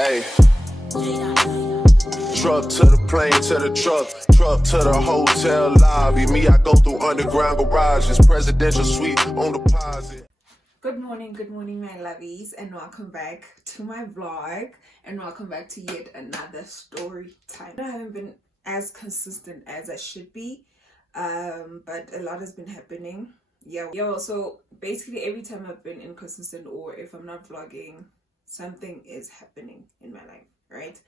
Hey, truck to the plane, to the truck to the hotel lobby. Me, I go through underground garages, presidential suite on deposit. Good morning, my lovies, and welcome back to my vlog, and welcome back to yet another story time. I haven't been as consistent as I should be, but a lot has been happening. So basically every time I've been inconsistent, or if I'm not vlogging, something is happening in my life, right?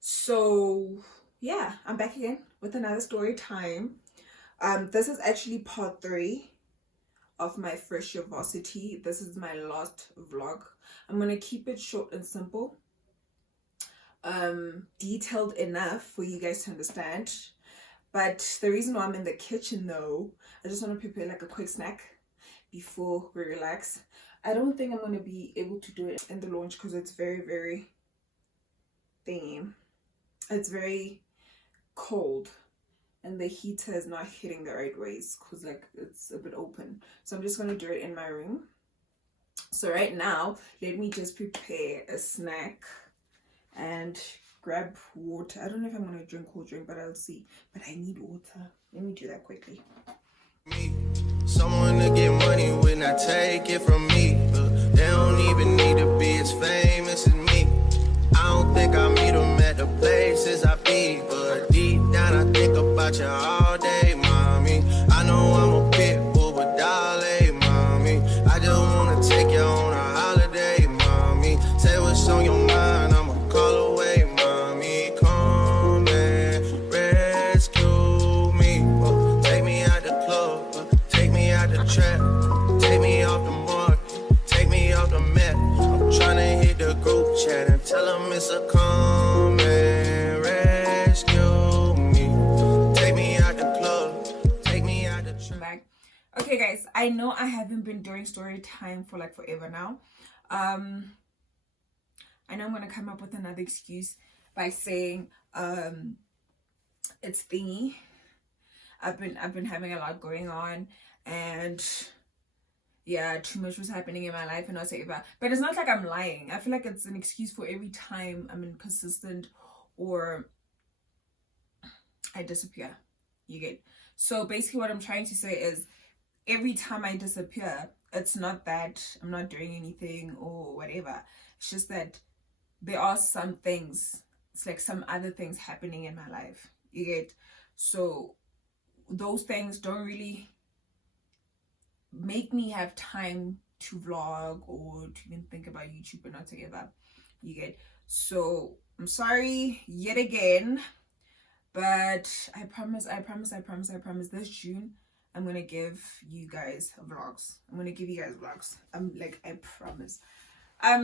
So yeah, I'm back again with another story time. This is actually part 3 of my first year varsity. This is my last vlog. I'm gonna keep it short and simple, detailed enough for you guys to understand. But the reason why I'm in the kitchen though, I just want to prepare like a quick snack before we relax. I don't think I'm gonna be able to do it in the launch because it's very thingy. It's very cold and the heater is not hitting the right ways because like it's a bit open. So I'm just gonna do it in my room. So right now, let me just prepare a snack and grab water. I don't know if I'm gonna drink cold drink, but I'll see. But I need water. Let me do that quickly. Someone to get money when I take it from me. They don't even need to be as famous as me. I don't think I meet them at the places I be, but deep down I think about you all day, mommy. I know I'm a pit bull, but darling, mommy, I just wanna take you on a holiday, mommy. Say what's on your mind, I'ma call away, mommy. Come and rescue me. Take me out the club, take me out the trap, take me off the mark, take me off the map. I'm tryna hit the group chat and tell them it's a come and rescue me. Take me out the club, take me out the trap. Okay guys, I know I haven't been doing story time for like forever now. I know I'm gonna come up with another excuse by saying it's thingy. I've been having a lot going on, and yeah, too much was happening in my life and whatever. But it's not like I'm lying. I feel like it's an excuse for every time I'm inconsistent or I disappear. You get? So basically what I'm trying to say is every time I disappear, it's not that I'm not doing anything or whatever. It's just that there are some things, it's like some other things happening in my life. You get? So those things don't really make me have time to vlog or to even think about YouTube and whatever. You get? So I'm sorry yet again, but I promise this June I'm gonna give you guys vlogs. I promise.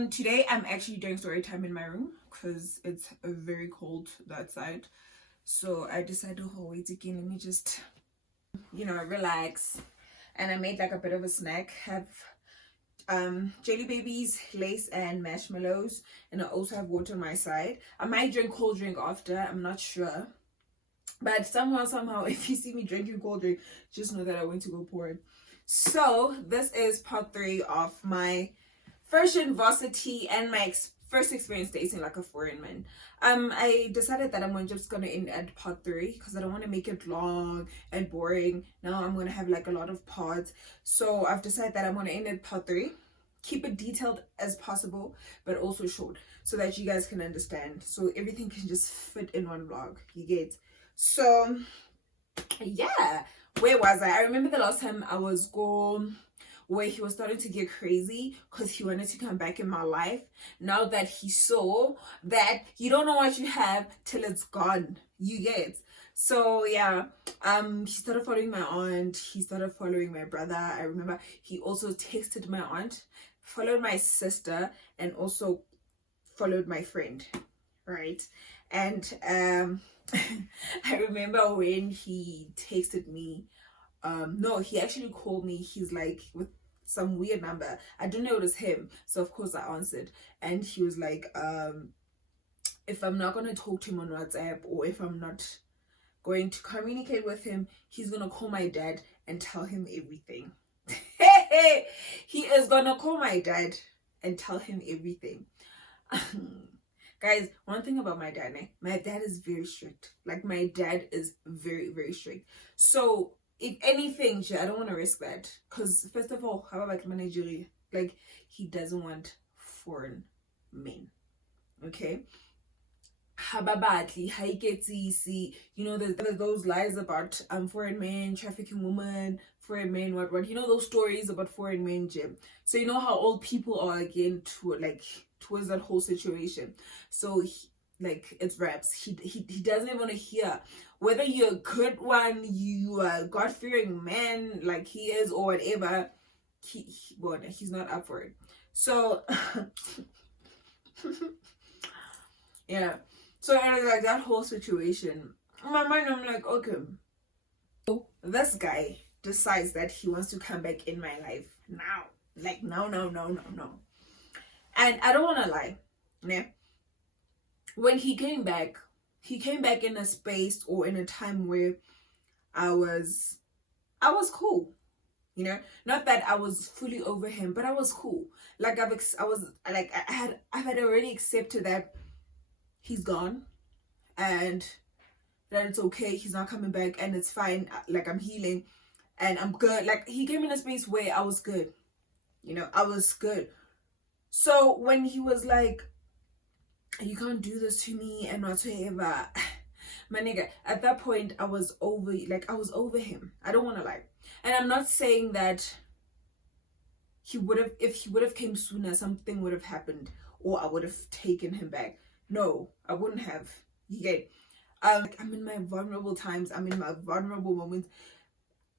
Today I'm actually doing story time in my room because it's very cold outside. So I decided, oh wait again, let me just relax. And I made like a bit of a snack. Have jelly babies, lace and marshmallows, and I also have water on my side. I might drink cold drink after, I'm not sure, but somehow if you see me drinking cold drink, just know that I went to go pour it. So this is part 3 of my first year varsity and my first experience dating like a foreign man. I decided that I'm just gonna end at part 3 because I don't want to make it long and boring. Now I'm gonna have like a lot of parts, so I've decided that I'm gonna end at part 3, keep it detailed as possible but also short so that you guys can understand, so everything can just fit in one vlog. You get? So yeah, where was I remember the last time I was gone, where he was starting to get crazy because he wanted to come back in my life. Now that he saw that you don't know what you have till it's gone. You get? So yeah, he started following my aunt, he started following my brother. I remember he also texted my aunt, followed my sister, and also followed my friend, right? And I remember when he texted me, no, he actually called me. He's like with some weird number. I didn't know it was him, so of course I answered, and he was like, if I'm not gonna talk to him on WhatsApp, or if I'm not going to communicate with him, he's gonna call my dad and tell him everything. He is gonna call my dad and tell him everything. Guys, one thing about my dad, my dad is very strict. Like, my dad is very, very strict. So, if anything, I don't want to risk that. Because, first of all, how about Nigeria? Like, he doesn't want foreign men. Okay? Hababati, haiketisi, you know, there's those lies about foreign men, trafficking women, foreign men, what, you know, those stories about foreign men, Jim. So you know how old people are again towards that whole situation. So like, it's raps. He doesn't even want to hear whether you're a good one, you are God-fearing man like he is, or whatever. He's not up for it. So yeah. So it was like that whole situation. In my mind, I'm like, okay. So this guy decides that he wants to come back in my life now. Like, no. And I don't want to lie. Yeah. When he came back in a space or in a time where I was cool. You know, not that I was fully over him, but I was cool. Like, I had already accepted that he's gone and that it's okay, he's not coming back, and it's fine. Like, I'm healing and I'm good. Like, he came in a space where I was good. You know, I was good. So when he was like, you can't do this to me and whatsoever, my nigga, at that point I was over him. I don't want to lie. And I'm not saying that if he would have came sooner, something would have happened or I would have taken him back. No, I wouldn't have. You get, I'm in my vulnerable times. I'm in my vulnerable moments.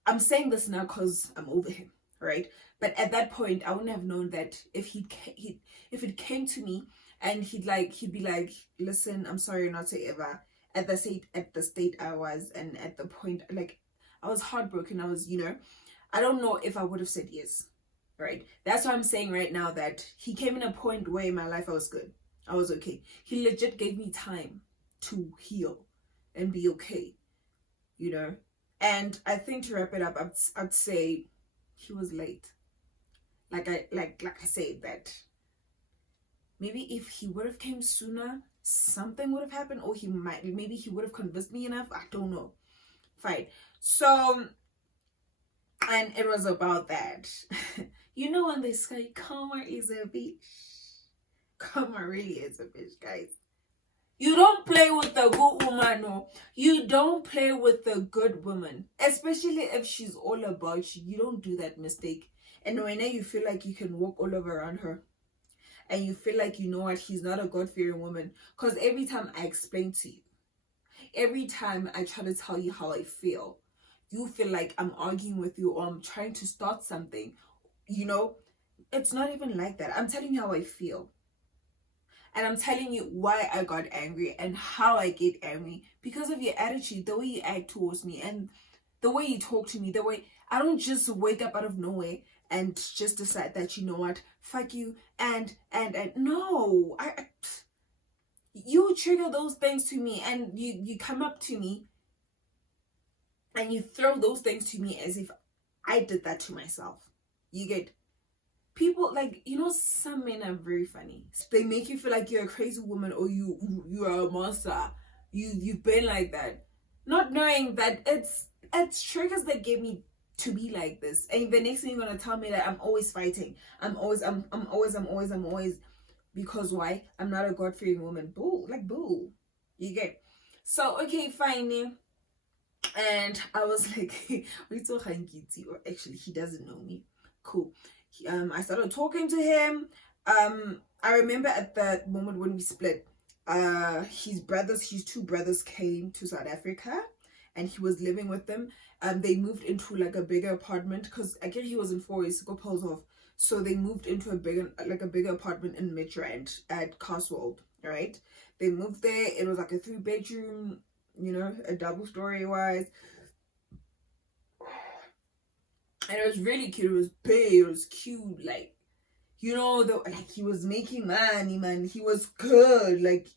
I'm saying this now because I'm over him, right? But at that point, I wouldn't have known that if it came to me and he'd be like, listen, I'm sorry, not to ever. At the state I was, and at the point, like, I was heartbroken. I was, you know, I don't know if I would have said yes, right? That's what I'm saying right now, that he came in a point where in my life I was good. I was okay. He legit gave me time to heal and be okay, you know? And I think to wrap it up, I'd say he was late. Like I said, that maybe if he would have came sooner, something would have happened, or maybe he would have convinced me enough. I don't know. Fine. So, and it was about that. You know, when they say karma is a bitch, karma really is a bitch, guys. You don't play with the good woman, no. You don't play with the good woman, especially if she's all about you. You don't do that mistake. And when you feel like you can walk all over around her, and you feel like, you know what, he's not a God-fearing woman. Because every time I explain to you, every time I try to tell you how I feel, you feel like I'm arguing with you or I'm trying to start something. You know, it's not even like that. I'm telling you how I feel. And I'm telling you why I got angry and how I get angry. Because of your attitude, the way you act towards me, and the way you talk to me, the way I don't just wake up out of nowhere and just decide that, you know what, fuck you, and no, you trigger those things to me, and you come up to me and you throw those things to me as if I did that to myself. You get, people, like, you know, some men are very funny. They make you feel like you're a crazy woman, or you are a monster. You've been like that, not knowing that it's triggers that get me to be like this. And the next thing you're gonna tell me that I'm always fighting. I'm always. Because why? I'm not a God-fearing woman. Boo, like, boo. You get. So okay, fine. And I was like, actually, he doesn't know me. Cool. I started talking to him. I remember at that moment when we split, his two brothers came to South Africa, and he was living with them. They moved into like a bigger apartment, because again, he was in 4 go pulls off. So they moved into a bigger apartment in Midrand at Cotswold. Right? They moved there. It was like a 3-bedroom, you know, a double story wise. And it was really cute. It was big. It was cute. Like, you know, like, he was making money, man. He was good. Like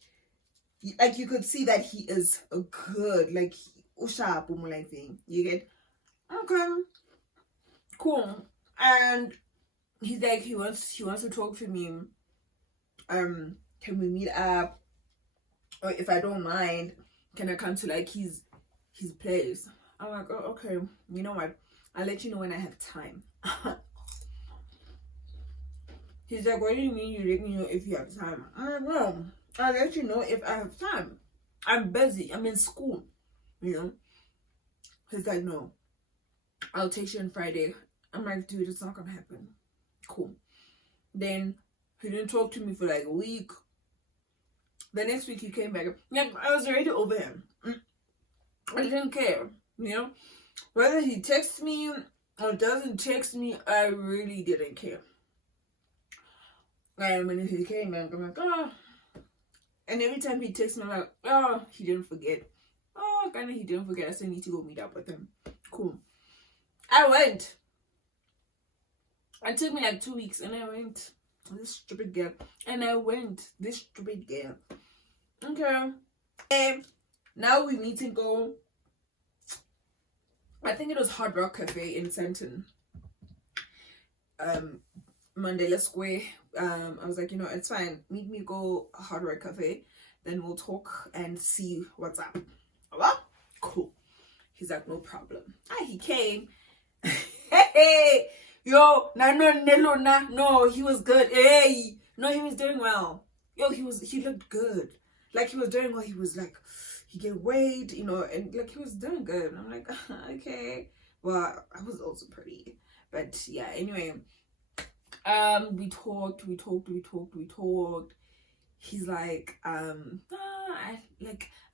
you could see that he is a good, like, thing. You get, okay, cool. And he's like, he wants to talk to me. Can we meet up? or if I don't mind, can I come to like his place? I'm like, oh, okay, you know what? I'll let you know when I have time. He's like, what do you mean you let me know if you have time? I'm like, well, I'll let you know if I have time. I'm busy. I'm in school, you know. He's like, no, I'll text you on Friday. I'm like, dude, it's not gonna happen. Cool. Then he didn't talk to me for like a week. The next week he came back. Like, I was already over him. I didn't care, you know. Whether he texts me or doesn't text me, I really didn't care. And when he came back, I'm like, oh. And every time he texts me, I'm like, oh, he didn't forget. Oh, kind of he didn't forget. I still need to go meet up with him. Cool. I went. It took me like 2 weeks, and I went. This stupid girl. And I went. This stupid girl. Okay. And now we need to go. I think it was Hard Rock Cafe in Sandton. Mandela Square. I was like, you know, it's fine. Meet me, go Hard Rock Cafe. Then we'll talk and see what's up. Well, cool. He's like, no problem. He came. Hey, yo, no, he was good. Hey, no, he was doing well. Yo, he looked good. Like, he was doing well. He was like, he gained weight, you know, and like, he was doing good. And I'm like, okay. Well, I was also pretty. But yeah, anyway, we talked. He's like, I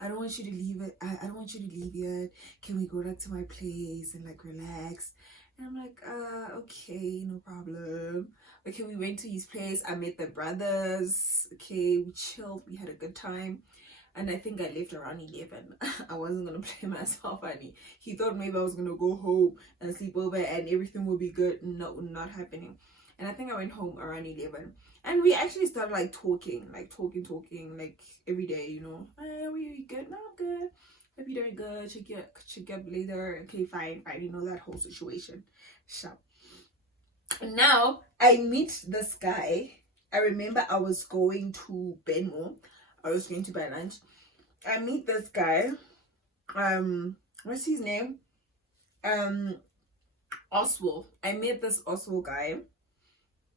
don't want you to leave it. I don't want you to leave yet. Can we go back to my place and like relax? And I'm like, okay, no problem. Okay, we went to his place. I met the brothers. Okay, we chilled. We had a good time. And I think I left around 11. I wasn't going to play myself funny. He thought maybe I was going to go home and sleep over and everything will be good. No, not happening. And I think I went home around 11. And we actually started like talking like every day, you know. Are you good? No, I'm good. Hope you're doing good. Check up later. Okay, fine. You know that whole situation. So now I meet this guy. I remember I was going to Benmo. I was going to buy lunch. I meet this guy. What's his name? Oswald. I met this Oswald guy.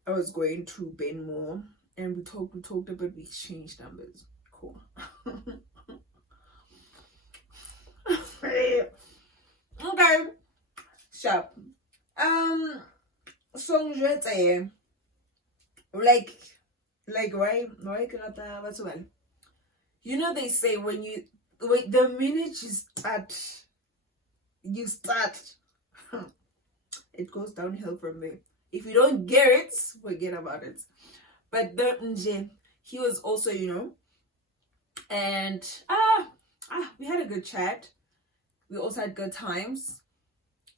I was going to Benmo, and we talked a bit. We exchanged numbers. Cool. Okay. Sharp. So like why what's well? You know, they say when the minute you start, it goes downhill from there. If you don't get it, forget about it. But he was also, you know, and we had a good chat. We also had good times.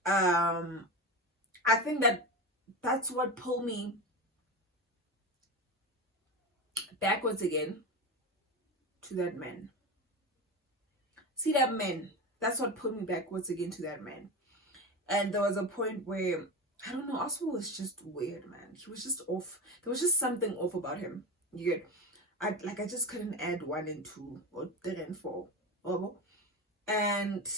I think that's what pulled me backwards again to that man. See that man? That's what pulled me backwards again to that man. And there was a point where, I don't know, Oswald was just weird, man. He was just off. There was just something off about him. You get, I just couldn't add 1 and 2 or 3 and 4. And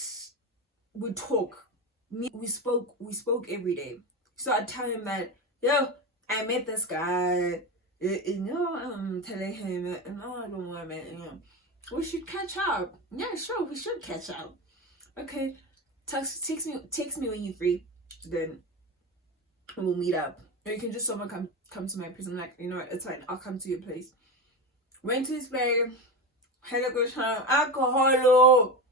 we talk. We spoke every day. So I tell him that, yo, I met this guy. You know, I'm telling him, no, I don't want, man. You know, we should catch up. Yeah, sure, we should catch up. Okay, text me when you're free. Then we'll meet up. Or you can just someone come to my place. I'm like, you know what, it's fine. I'll come to your place. Went to his place. Had a good time. Alcohol.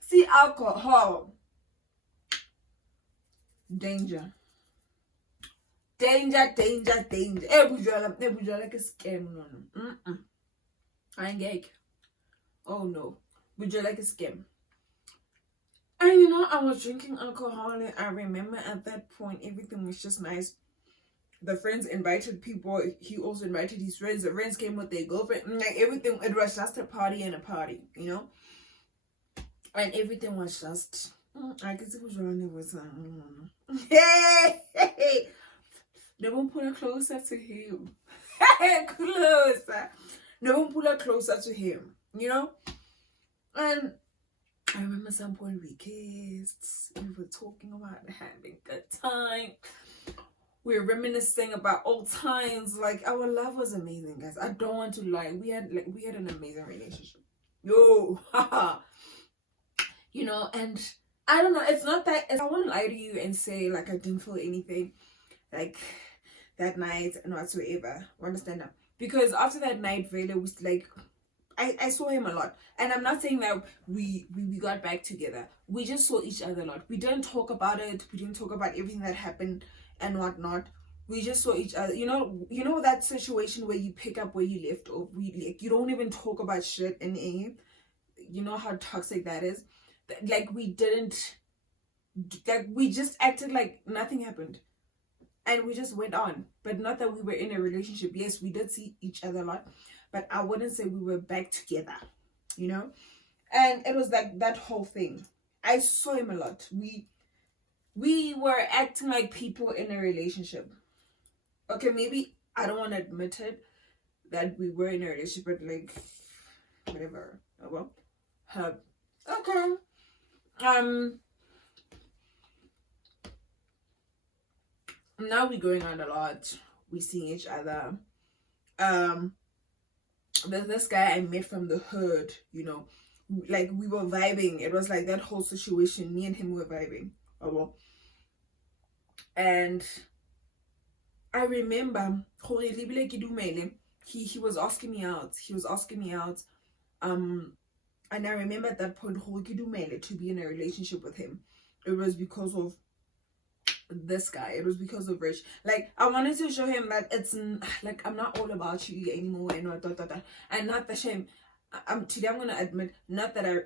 See, alcohol. Danger. Danger. Ebujala like a scam. No. I ain't gay. Oh no. Bujala like a scam. And you know, I was drinking alcohol, and I remember at that point everything was just nice. The friends invited people. He also invited his friends. The friends came with their girlfriend. Like everything, it was just a party and a party, you know. And everything was just. I guess it was wrong. It was. Hey, they won't put it closer to him. Closer. no one pull her closer to him, you know. And I remember some point we kissed, we were talking about having a good time, we were reminiscing about old times. Like, our love was amazing, guys. I don't want to lie, we had an amazing relationship, yo. You know. And I don't know, it's not that I won't lie to you and say like I didn't feel anything like that night and whatsoever, understand that? Because after that night, Vela was like, I saw him a lot. And I'm not saying that we got back together. We just saw each other a lot. We didn't talk about it. We didn't talk about everything that happened and whatnot. We just saw each other. You know that situation where you pick up where you left off. You don't even talk about shit in A. You know how toxic that is? Like, we didn't, like, we just acted like nothing happened. And we just went on. But not that we were in a relationship. Yes, we did see each other a lot. But I wouldn't say we were back together, you know? And it was like that whole thing. I saw him a lot. We were acting like people in a relationship. Okay, maybe I don't want to admit it that we were in a relationship, but like, whatever. Oh well. Okay. Now we're going out a lot. We seeing each other. There's this guy I met from the hood, you know, like we were vibing. It was like that whole situation. Me and him were vibing. Oh well. And I remember he was asking me out. And I remember at that point to be in a relationship with him. It was because of this guy. It was because of Rich. Like, I wanted to show him that it's like, I'm not all about you anymore, and and not the shame. Today I'm gonna admit, not that I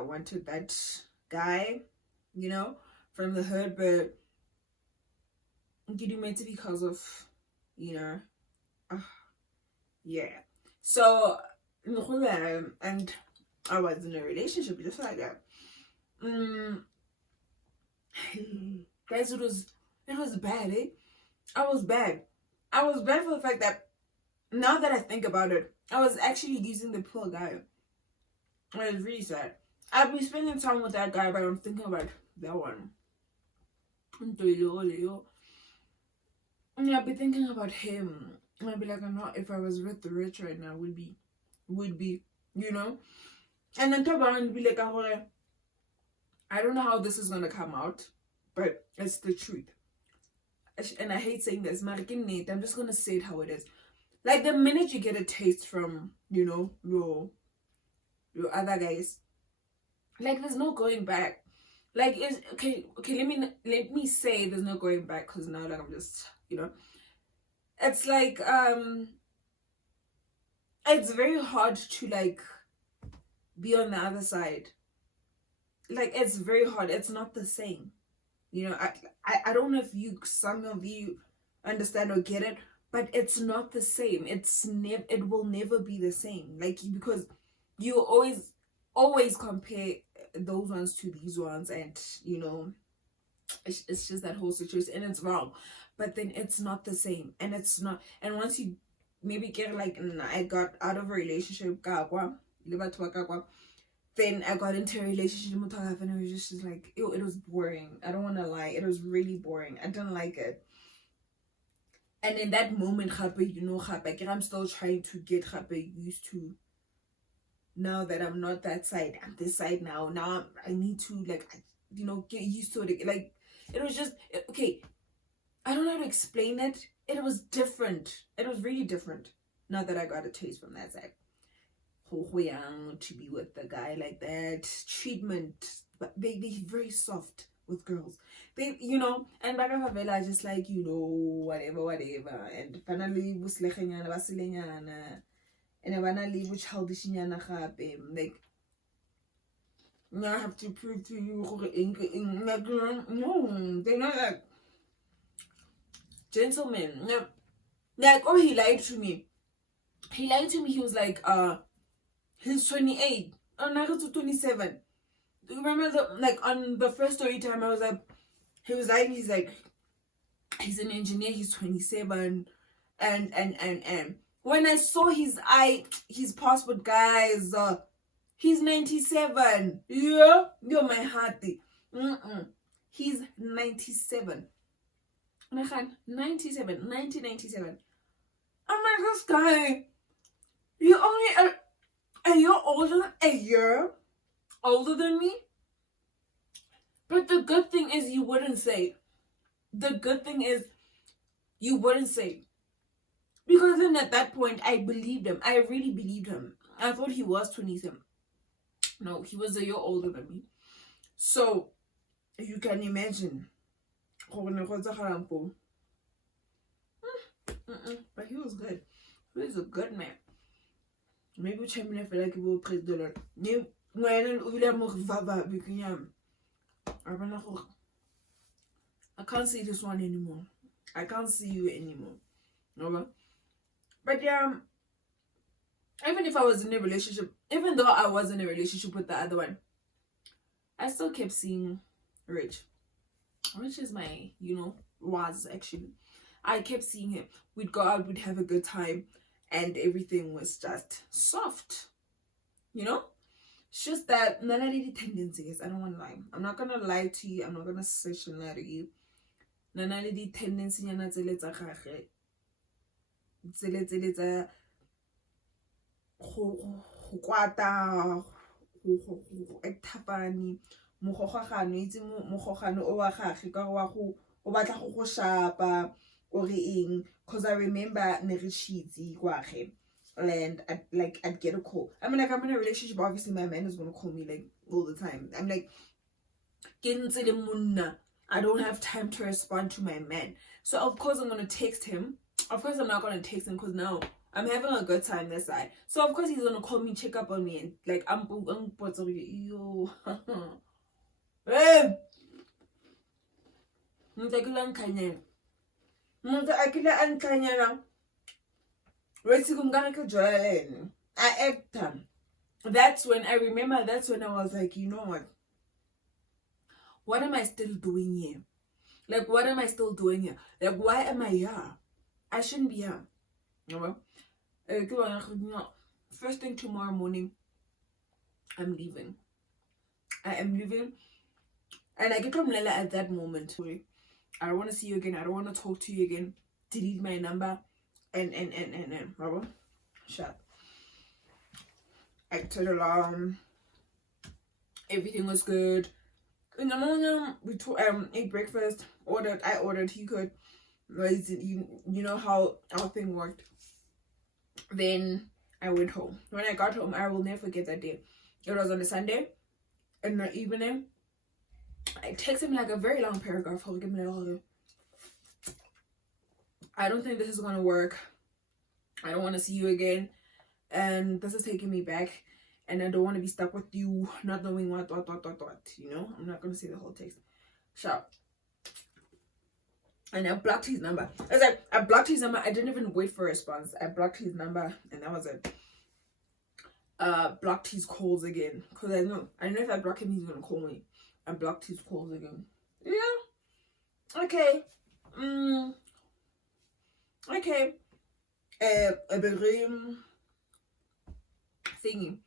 wanted that guy, you know, from the hood, but it because of, you know, yeah. So and I was in a relationship just like that. Guys, it was bad, eh? I was bad for the fact that now that I think about it, I was actually using the poor guy. It was really sad. I'd be spending time with that guy, but I'm thinking about that one. Yeah, I'd be thinking about him. And I'd be like, I'm not, if I was with the Rich right now, would be, you know? And then Toba would be like, I don't know how this is gonna come out, but it's the truth. And I hate saying this, I'm just gonna say it how it is. Like, the minute you get a taste from, you know, your other guys, like, there's no going back. Like, it's okay, let me say there's no going back, because now, like, I'm just, you know, it's like, it's very hard to, like, be on the other side. Like, it's very hard. It's not the same. You know, I don't know if some of you understand or get it, but it's not the same. It will never be the same. Like, because you always compare those ones to these ones, and you know, it's just that whole situation, and it's wrong. But then it's not the same, and it's not. And once you maybe get like, I got out of a relationship, then I got into a relationship with her, and it was just like, it was boring. I don't want to lie, it was really boring. I didn't like it. And in that moment, you know, I'm still trying to get used to, now that I'm not that side, I'm this side now. Now I need to, like, you know, get used to it. Like, it was just, okay, I don't know how to explain it. It was different. It was really different. Now that I got a taste from that side. Young to be with the guy like that, treatment, but they very soft with girls. They, you know, and Bagavavela just like, you know, whatever, and finally and finally which like, I have to prove to you, no, they're not like gentlemen. Like, oh, he lied to me. He was like, he's 28. Oh, now he's 27. Do you remember like on the first story time, I was like, he's an engineer, he's 27, and When I saw his passport, guys, he's 97. Yeah, you're my hearty. He's 97. 1997. I'm like, this guy, you're only a year older than me. But the good thing is you wouldn't say. Because then at that point, I believed him. I really believed him. I thought he was 27. No, he was a year older than me. So, you can imagine. But he was good. He was a good man. Maybe which I feel like he will praise the Lord. I can't see this one anymore. I can't see you anymore. No, but yeah, even if I was in a relationship, even though I was in a relationship with the other one, I still kept seeing Rich. Rich is my, was actually. I kept seeing him. We'd go out, we'd have a good time, and everything was just soft. It's just that none of the tendencies. I don't want to lie. I'm not gonna lie to you. I'm not gonna session lie to you. None of the tendencies. Go kwata, go etapani, mogogagano itse mogogano o wa gagwe ka wa go o batla go shapa or eng, because I remember ne re cheaty kwage, and I'd get a call. I mean, like, I'm in a relationship, obviously my man is gonna call me like all the time. I'm like, I don't have time to respond to my man, so of course I'm gonna text him. Of course I'm not gonna text him because now I'm having a good time this side. So of course he's gonna call me, check up on me, and like I'm yo. Hey, I act. That's when I remember. That's when I was like, you know what? What am I still doing here? Like, what am I still doing here? Like, why am I here? I shouldn't be here. First thing tomorrow morning, I'm leaving. I am leaving. And I get from Lela at that moment. I don't want to see you again. I don't want to talk to you again. Delete my number. And. Shut. I turned alarm. Everything was good. In the morning, we ate breakfast. I ordered. He could. You know how our thing worked. Then I went home. When I got home, I will never forget that day. It was on a Sunday. In the evening, I texted him like a very long paragraph. I don't think this is gonna work. I don't want to see you again, and this is taking me back, and I don't want to be stuck with you not knowing what. I'm not gonna say the whole text. Shout. And I blocked his number. I blocked his number. I didn't even wait for a response. I blocked his number, and that was it. Blocked his calls again, because I know if I block him, he's gonna call me. I blocked his calls again. Yeah. Okay. Okay. A bedroom thingy.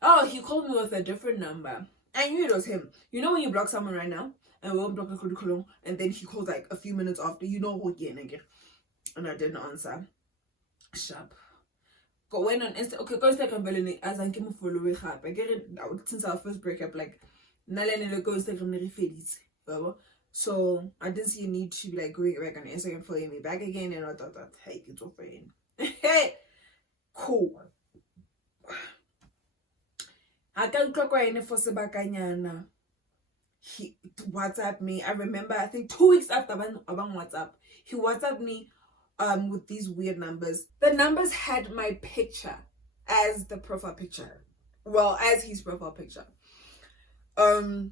Oh, he called me with a different number. I knew it was him. You know when you block someone right now, and we won't block the curriculum, and then he calls like a few minutes after, again, and I didn't answer. Sharp. Go went on Insta. Okay, go Instagram as I came follow with her. I get it since our first breakup, like Nalene go Instagram. So I didn't see a need to be like going back on Instagram, following me back again, and I thought that hey, it's over. Hey, cool. I can't talk right for Sebakanyana. He WhatsApp me. I remember, I think 2 weeks after about WhatsApp, he WhatsApp me with these weird numbers. The numbers had my picture as the profile picture. Well, as his profile picture. I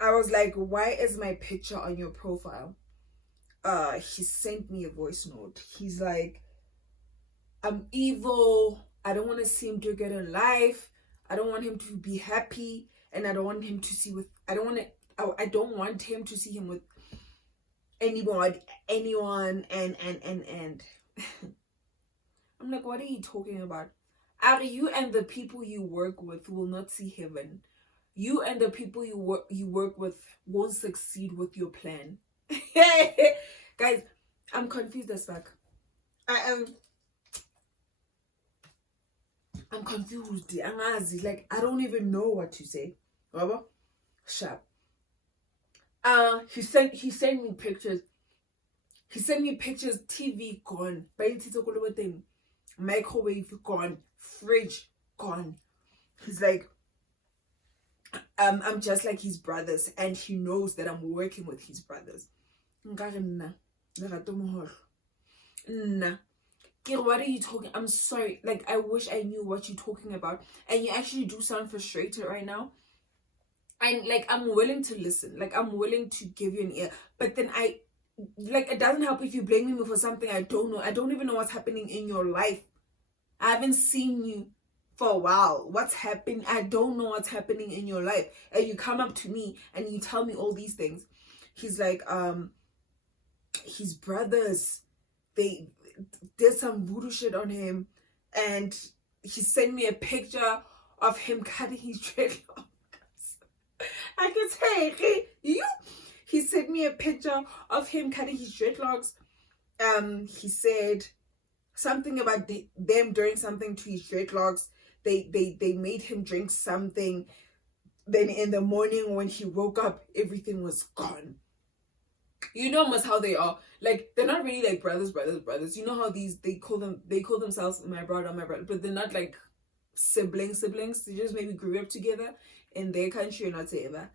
was like, why is my picture on your profile? He sent me a voice note. He's like, I'm evil. I don't want to see him do good in life. I don't want him to be happy, and I don't want him to see with. I don't want him to see him with anyone, and I'm like, what are you talking about? Are you and the people you work with will not see heaven? You and the people you work with won't succeed with your plan. Guys, I'm confused as fuck. I'm confused. Like, I don't even know what to say. Baba, sharp. He sent me pictures. He sent me pictures. TV gone. Microwave gone. Fridge gone. He's like, I'm just like his brothers, and he knows that I'm working with his brothers. Nah. What are you talking? I'm sorry. Like, I wish I knew what you're talking about. And you actually do sound frustrated right now. And like, I'm willing to listen. Like, I'm willing to give you an ear. But then it doesn't help if you blame me for something I don't know. I don't even know what's happening in your life. I haven't seen you for a while. What's happening? I don't know what's happening in your life. And you come up to me and you tell me all these things. He's like, his brothers, they did some voodoo shit on him, and he sent me a picture of him cutting his dreadlocks. I can say, hey, you. He sent me a picture of him cutting his dreadlocks. He said something about them doing something to his dreadlocks. They made him drink something. Then in the morning when he woke up, everything was gone. You know almost how they are. Like, they're not really like brothers. You know how they call themselves my brother, but they're not like siblings. They just maybe grew up together in their country or whatever.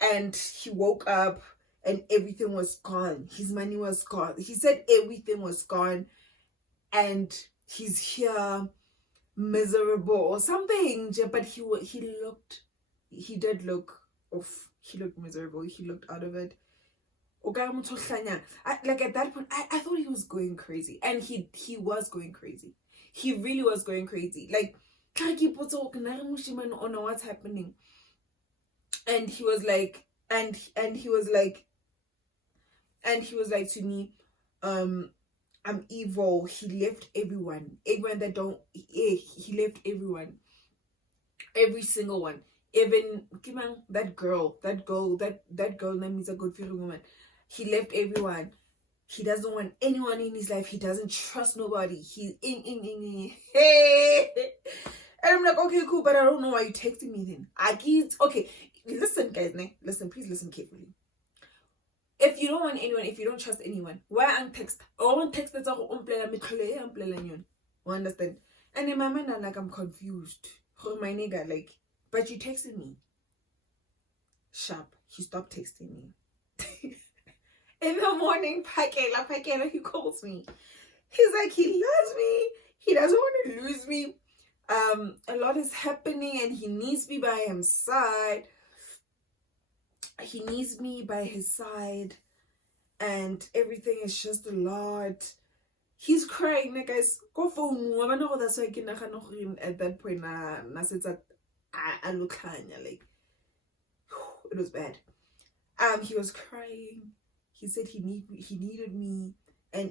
And he woke up and everything was gone. His money was gone. He said everything was gone, and he's here miserable or something. But he did look off. He looked miserable. He looked out of it. Like, at that point, I thought he was going crazy, and he was going crazy. He really was going crazy. Like, what's happening? And he was like, and he was like to me, I'm evil. He left everyone that don't. He left everyone, every single one. Even that girl named is a good feeling woman. He left everyone. He doesn't want anyone in his life. He doesn't trust nobody. He's hey. And I'm like, okay, cool, but I don't know why you texting me then. Okay, listen, guys, listen, please listen carefully. If you don't want anyone, if you don't trust anyone, why I'm text? Or on text that's all you understand? And in my mind, I'm like, I'm confused. My nigga, like, but you texted me. Sharp, he stopped texting me. In the morning, Pakela, he calls me. He's like, he loves me. He doesn't want to lose me. A lot is happening, and he needs me by his side. He needs me by his side, and everything is just a lot. He's crying, like, guys. Go phone. That's why I at that point, I look like, it was bad. He was crying. He said he needed me, and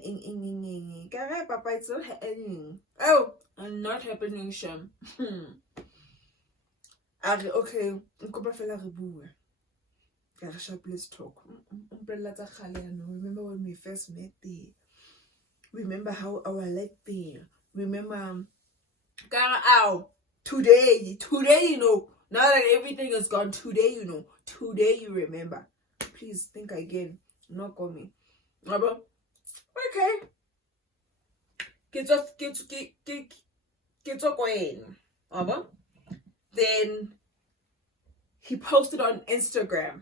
Papa, it's not happening. Oh, I'm not happening, Sham. Okay, let's talk. Remember when we first met there? Remember how our life there? Remember, today, you know. Now that everything is gone, today, you know. Today, you remember. Please think again. Not on me. Okay. Get Then he posted on Instagram.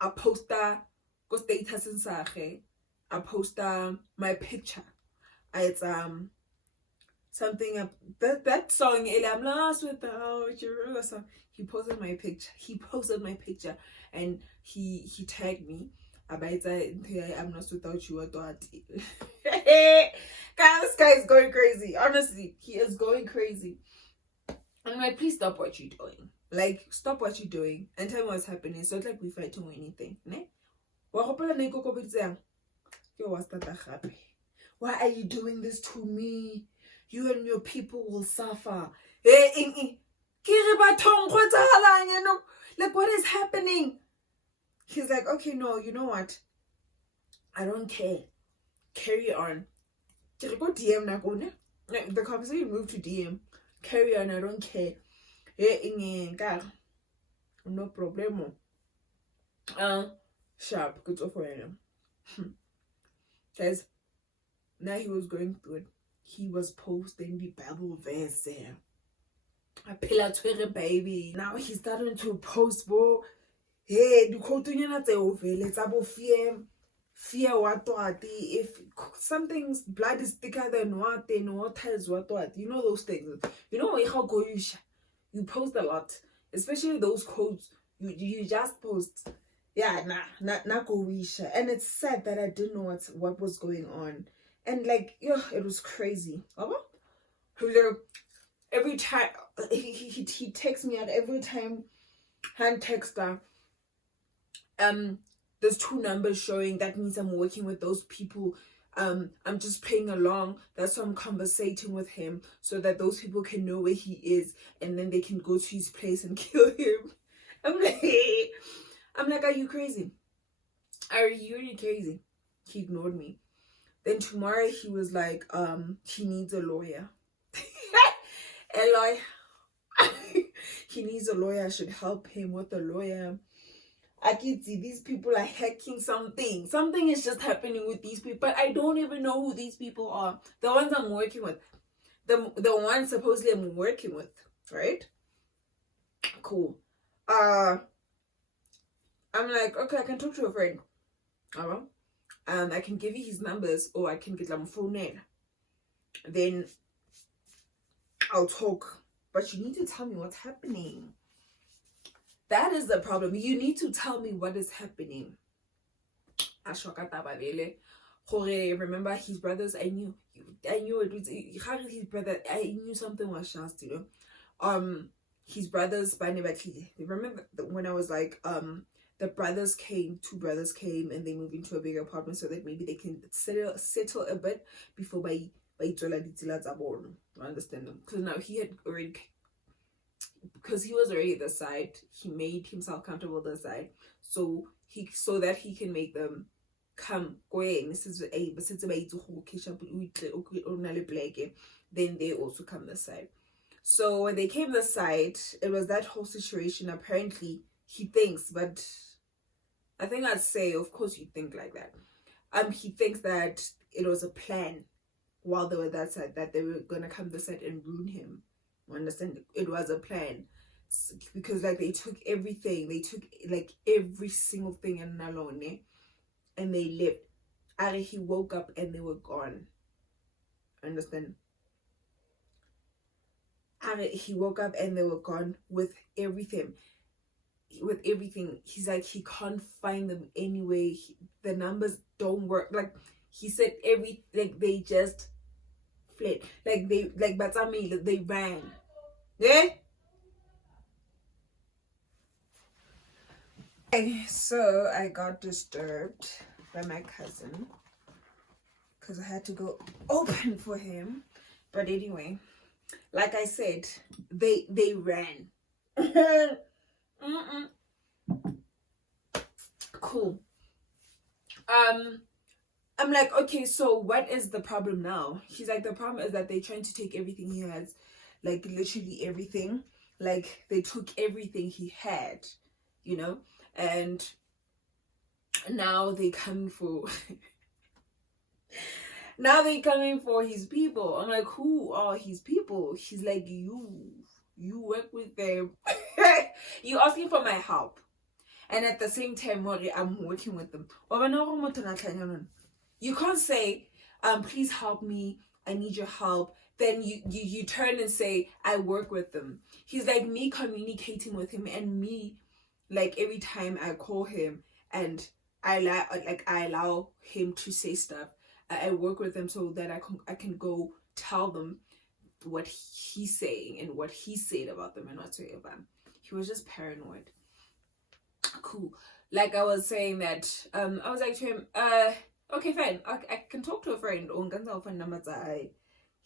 I posta go status in sage. I posta my picture. It's something that song I'm lost without you. Song. He posted my picture and he tagged me. I'm lost without you. This guy is going crazy. Honestly, he is going crazy. I'm like, please stop what you're doing. Like, stop what you're doing and tell me what's happening. It's not like we're fighting or anything. Why are you doing this to me? you and your people will suffer. Like, what is happening? He's like, okay, no, you know what? I don't care. Carry on. The conversation moved to DM. Carry on, I don't care. No problemo. Sharp, good for him. Guys, now he was going through it. He was posting the Bible verse there. A pillar to baby. Now he's starting to post, bro. Hey, the quoting at the over. Let's about fear what if something's blood is thicker than what, then water is what, you know those things. You know how go you post a lot, especially those quotes. You just post. Yeah, not go wish. And it's sad that I didn't know what was going on. And like, it was crazy. Every time he texts me, at every time hand texter, there's 2 numbers showing. That means I'm working with those people. I'm just playing along. That's why I'm conversating with him, so that those people can know where he is, and then they can go to his place and kill him. I'm like, are you crazy? Are you really crazy? He ignored me. Then tomorrow he was like, he needs a lawyer. Eloy. He needs a lawyer. I should help him with a lawyer. I can see these people are hacking something. Something is just happening with these people. But I don't even know who these people are. The ones I'm working with. The ones supposedly I'm working with. Right? Cool. I'm like, okay, I can talk to a friend. I can give you his numbers, or I can get them phone in. Then I'll talk. But you need to tell me what's happening. That is the problem. You need to tell me what is happening. Remember his brothers, I knew it was his brother. I knew something was just, his brothers, remember when I was like, the brothers came, 2 brothers came, and they moved into a bigger apartment so that maybe they can settle a bit before by understand them. Because now he had already, because he was already at the side, he made himself comfortable at the side, so that he can make them come go in. Then they also come this side. So when they came this side, it was that whole situation. Apparently he thinks, but I think I'd say, of course you think like that. He thinks that it was a plan while they were that side, that they were gonna come this side and ruin him. Understand? It was a plan, because like they took everything. They took like every single thing in Nalone, and they left. And he woke up and they were gone. Understand? And he woke up and they were gone with everything. He's like, he can't find them anyway. The numbers don't work. Like he said, they just fled. They ran. Yeah. Okay, so I got disturbed by my cousin because I had to go open for him. But anyway, like I said, they ran. Cool. I'm like, okay, so what is the problem now? He's like, the problem is that they're trying to take everything he has, like literally everything. Like they took everything he had, and now they coming for his people. I'm like, who are his people? He's like, you work with them. You asking for my help, and at the same time, I'm working with them. You can't say, please help me, I need your help. Then you turn and say, I work with them. He's like, me communicating with him, and me, like every time I call him and I allow him to say stuff, I work with them so that I can go tell them what he's saying and what he said about them and whatsoever. He was just paranoid. Cool. Like I was saying that, I was like to him, okay, fine. I can talk to a friend.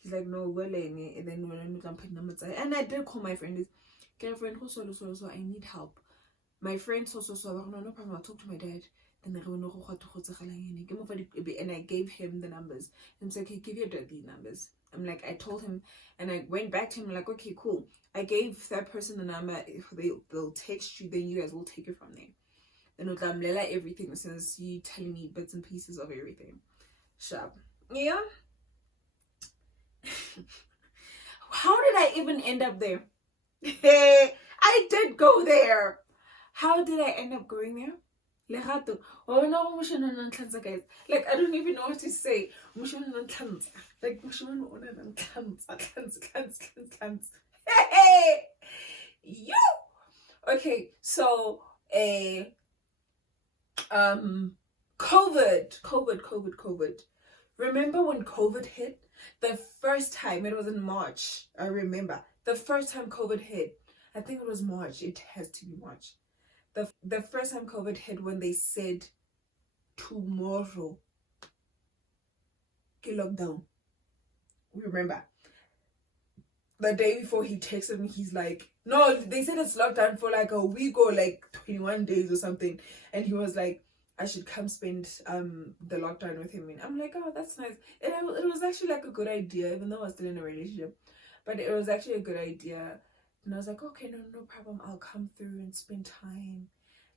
He's like, no, well, and then when I'm putting number, and I did call my friend. Girlfriend, so I need help. My friend so no problem, I'll talk to my dad. Then and I gave him the numbers. And said, okay, give your dad these numbers. I'm like, I told him, and I went back to him like, okay, cool. I gave that person the number. If they'll text you, then you guys will take it from there. And I'll everything since you telling me bits and pieces of everything. Sharp. Yeah. How did I even end up there? I did go there. How did I end up going there? Legato. Oh no, guys. Like, I don't even know what to say. Like, hey, you. Okay, so COVID. Remember when COVID hit? The first time, it was in March. I remember the first time COVID hit. I think it was March. It has to be March. The first time COVID hit, when they said tomorrow, lockdown. Remember, the day before he texted me, he's like, no, they said it's lockdown for like a week or like 21 days or something. And he was like, I should come spend the lockdown with him. And I'm like, oh, that's nice. And it was actually like a good idea, even though I was still in a relationship. But it was actually a good idea. And I was like, okay, no problem. I'll come through and spend time.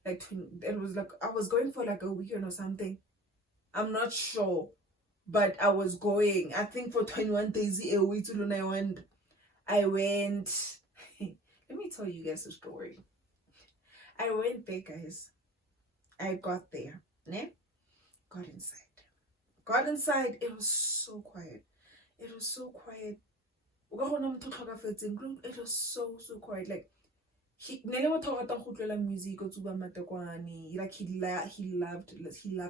Like, it was like, I was going for like a weekend or something. I'm not sure. But I was going, I think for 21 days, a week to Luna, I went. Let me tell you guys a story. I went there, guys. I got there. Ne? Got inside. It was so quiet. It was so quiet. It was so quiet. Like, he music, like he loved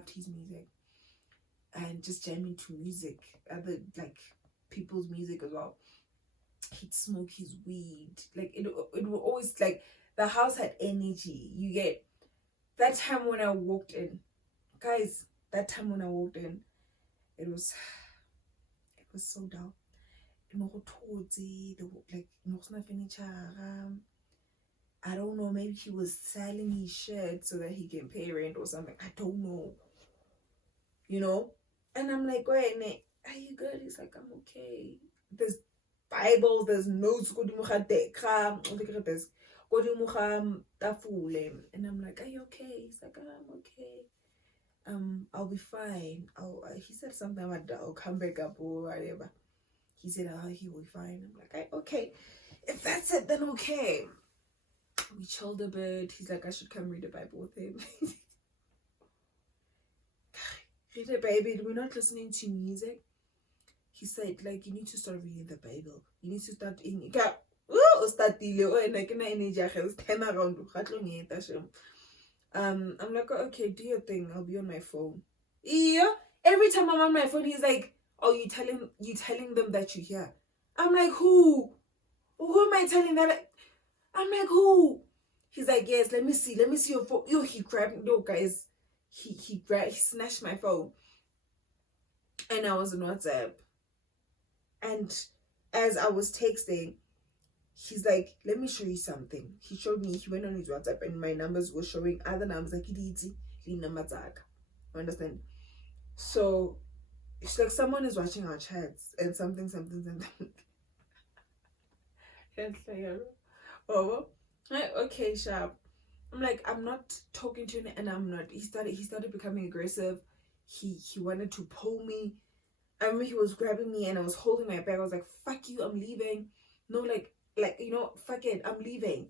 his music, and just jamming to music, other like people's music as well. He'd smoke his weed. Like, it will always, like, the house had energy. You get that time when I walked in, guys. That time when I walked in, it was so down. Like, I don't know, maybe he was selling his shirt so that he can pay rent or something. I don't know. You know? And I'm like, wait, are you good? He's like, I'm okay. There's Bibles, there's notes, and I'm like, are you okay? He's like, oh, I'm okay. I'll be fine. He said something about I'll come back up or whatever. He said, oh, he will be fine. I'm like, okay, if that's it, then okay. We chilled a bit. He's like, I should come read the Bible with him. Read the Bible. We're not listening to music. He said, like, you need to start reading the Bible. You need to start in. I'm like, okay, do your thing. I'll be on my phone. Yeah. Every time I'm on my phone, he's like, oh, you telling them that you're here. I'm like, who? Who am I telling that? I'm like, who? He's like, yes, let me see your phone. Yo, he grabbed, no, guys, he snatched my phone. And I was on WhatsApp. And as I was texting, he's like, let me show you something. He showed me, he went on his WhatsApp and my numbers were showing other numbers, like, you understand? So it's like someone is watching our chats and something. And oh, okay, sharp. I'm like, I'm not talking to him, and I'm not. He started becoming aggressive. He wanted to pull me. I remember he was grabbing me and I was holding my bag. I was like, fuck you, I'm leaving. No, like, you know, fuck it, I'm leaving.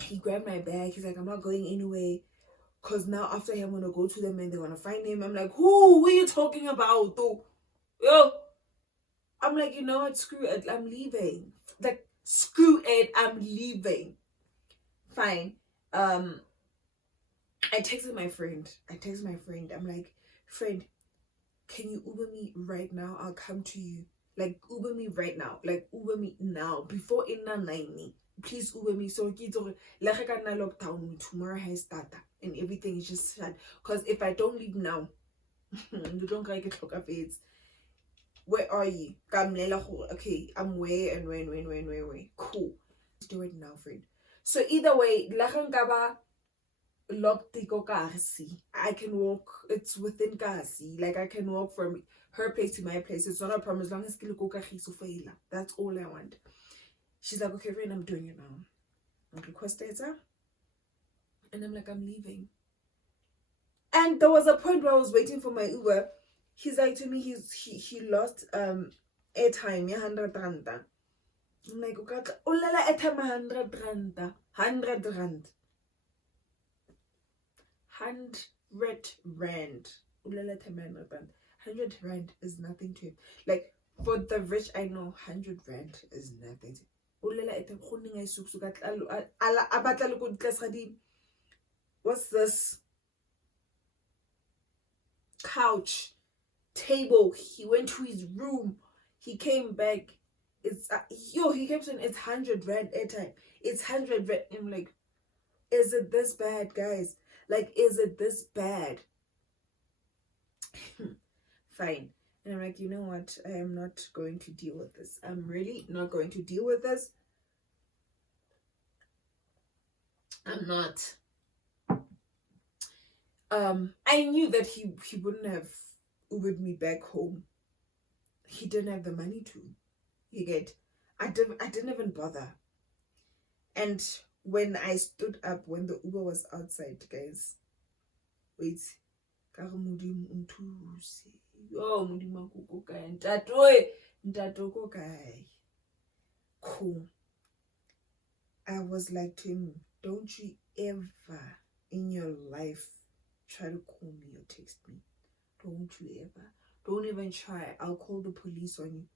He grabbed my bag. He's like, I'm not going anyway. Because now after I'm going to go to them and they're going to find him. I'm like, who are you talking about, though? Yo. I'm like, you know what, screw it, I'm leaving. Like, screw it, I'm leaving. Fine. I texted my friend. I'm like, friend, can you Uber me right now? I'll come to you. Like, Uber me right now. Like, Uber me now. Before inna 9. Please Uber me. So, lockdown tomorrow has started. And everything is just sad. Because if I don't leave now, you don't get face. Where are you? Okay, I'm where and where. Cool. Let's do it now, friend. So either way, locked I can walk, it's within Kasi. Like I can walk from her place to my place. It's not a problem as long as that's all I want. She's like, okay, friend, I'm doing it now. I requested her. And I'm like, I'm leaving. And there was a point where I was waiting for my Uber. He's like to me, he lost airtime, 100 rand. I'm like, okay, ulala airtime 100 rand. 100 rand. 100 rand. Ulala airtime 100 rand. 100 rand is nothing to him. Like for the rich, I know 100 rand is nothing to him. Ulala airtime khoni ngai suksuka abatla le go tlasa di. What's this? Couch, table. He went to his room. He came back. It's he kept saying it's 100 rand airtime. It's 100 rand. I'm like, is it this bad, guys? Like, is it this bad? Fine. And I'm like, you know what? I am not going to deal with this. I'm really not going to deal with this. I'm not. I knew that he wouldn't have Ubered me back home. He didn't have the money to. You get? I didn't even bother. And when I stood up, when the Uber was outside, guys, wait, cool. I was like to him, don't you ever in your life try to call me or text me. Don't you ever. Don't even try. I'll call the police on you.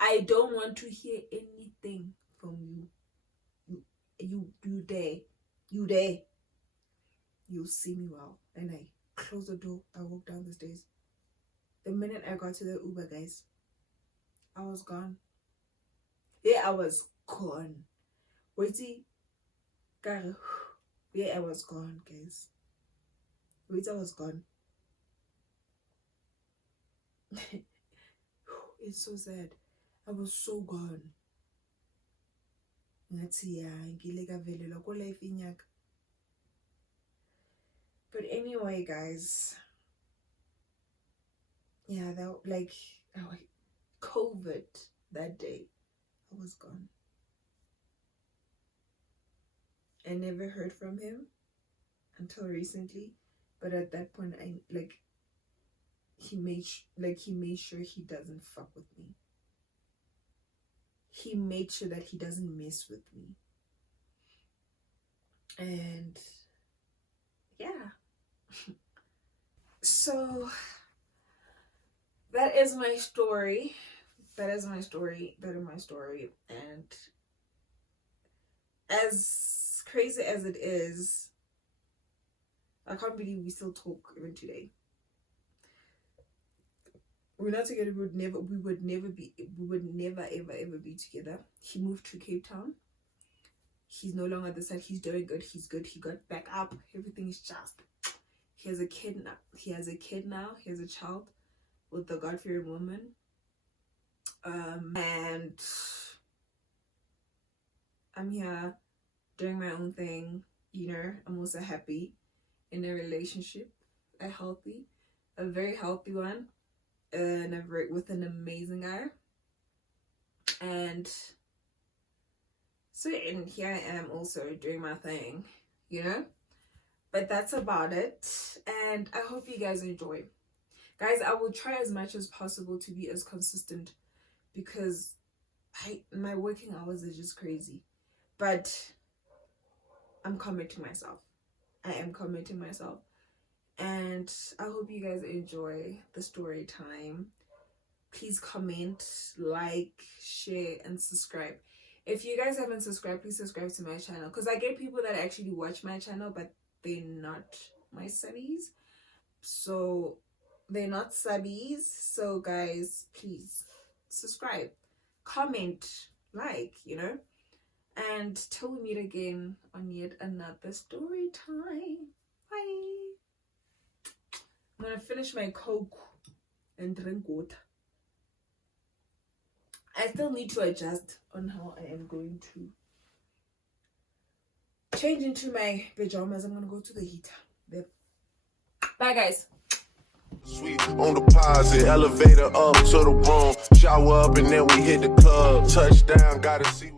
I don't want to hear anything from you. You dare. You dare. You'll see me well. And I close the door. I walk down the stairs. The minute I got to the Uber, guys, I was gone. Yeah, I was gone. Wait, see. Yeah, I was gone, guys. Wait, I was gone. It's so sad. I was so gone. But anyway, guys. Yeah, that like COVID that day, I was gone. I never heard from him until recently, but at that point, he made sure he doesn't fuck with me. He made sure that he doesn't mess with me. And yeah. So that is my story. And as crazy as it is, I can't believe we still talk even today. We're not together. We would never ever be together. He moved to Cape Town. He's no longer at the side. He's doing good. He's good. He got back up. Everything is just. He has a kid now. He has a child with the God-fearing woman. And I'm here doing my own thing. You know, I'm also happy in a relationship, a very healthy one. And with an amazing guy. And so, and here I am also doing my thing, you know. But that's about it. And I hope you guys enjoy. Guys, I will try as much as possible to be as consistent, because my working hours are just crazy. But I'm committing myself. I am committing myself. And I hope you guys enjoy the story time. Please comment, like, share, and subscribe. If you guys haven't subscribed, please subscribe to my channel, because I get people that actually watch my channel, but they're not my subbies. So they're not subbies. So guys, please subscribe, comment, like, you know. And till we meet again on yet another story time. Bye. I'm gonna finish my Coke and drink water. I still need to adjust on how I am going to change into my pajamas. I'm gonna go to the heater. Bye, guys. Sweet on deposit, elevator up to the room, shower up and then we hit the club. Touchdown, gotta see.